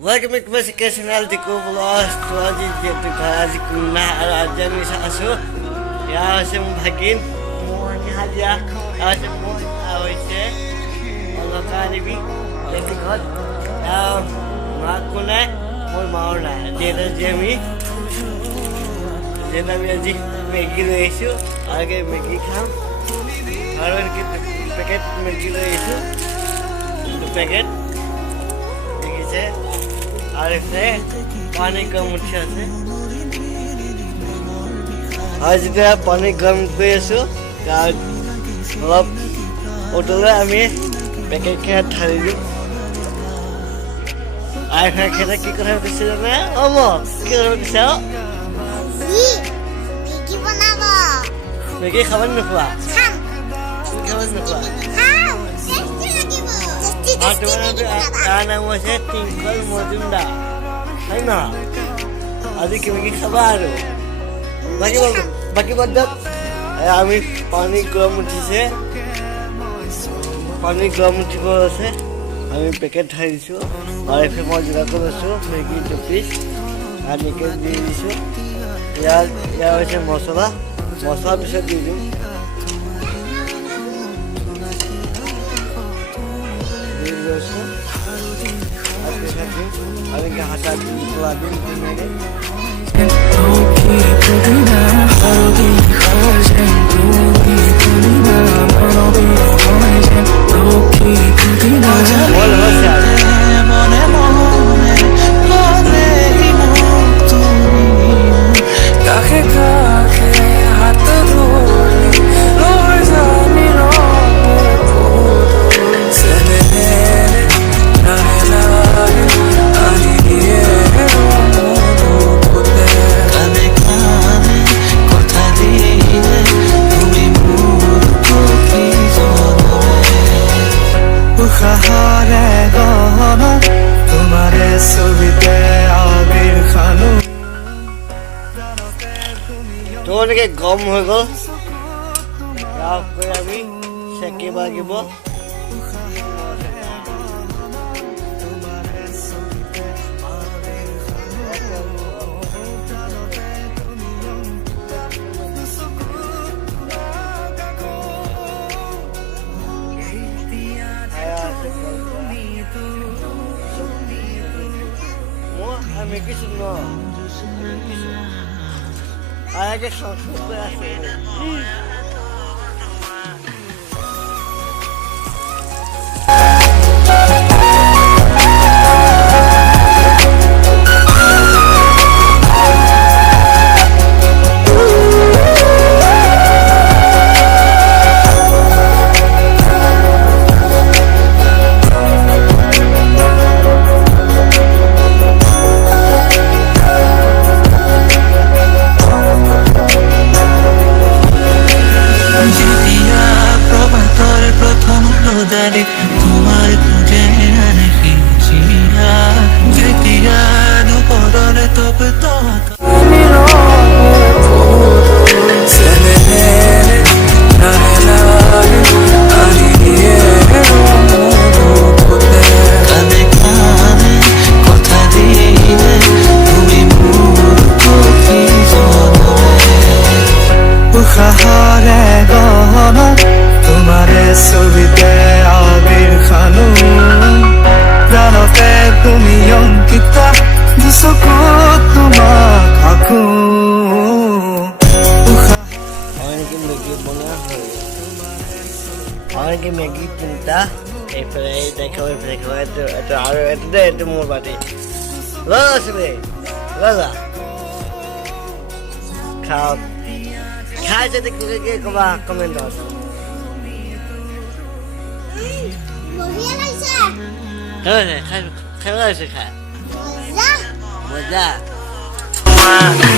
Welcome back to my channel di ko vlog to aji jetu aji kunna ar ajami asu ya sem bhagin mon haja asem mon aise Allah karibi leti god ma kunna mon mauna jena jemi aji Maggi loisu age Maggi kham aron ki packet Maggi loisu packet देखिए আর এখানে পানি গরম উঠছে আজ এটা পানি গরম করেছো আর অলপ ওটলে আমি প্যাকেট খেয়ে ঢালি দিই আর এখানে খেতে কি করে দিচ্ছে জানে ওম কি করে দিছে ম্যাগি বানাবো ম্যাগি খাবার নোখোৱা খাম খাবার নোখোৱা খাম টেস্টি লাগিব আর তোমার তার নাম হচ্ছে টিঙ্কল মজুমদার তাই না আজকে ম্যাগি খাবা আরো বাকি পদ্ধত আমি পানি গরম উঠিছে পানি গরম উঠিব আছে আমি পেকেট ঢালি দিছোঁ আৰু এফে মই যোগাৰ কৰিছোঁ মেগী 2 পিচ আৰু এনেকৈ দি দিছোঁ ইয়াৰ হৈছে মছলা পিছত দি দিম আমি কি হাতা তোলা দিন তো এনেকে গৰম হৈ গ'ল ইয়াক আমি চেকিব লাগিব আমি কিছু ন আগে সংস্কৃত আছে তোমার খুঁজে আনখিয়া যেতিয়া দুপদরে তবে তো কথা দিলে তুমি উশাহরে গহনা তোমারে ছবিতে আবির খানো প্রাণতে তুমি অঙ্কিতা দুচকুত তোমাক আঁকো অনেকে ম্যাগি তিনটা এইফালে দেখো আৰু এইটো মোৰ বাটি ললে ললা খাও খাই যদি ক'বা কমেণ্টত বঢ়িয়া লাগিছে খাই খাই খাই মজা মজা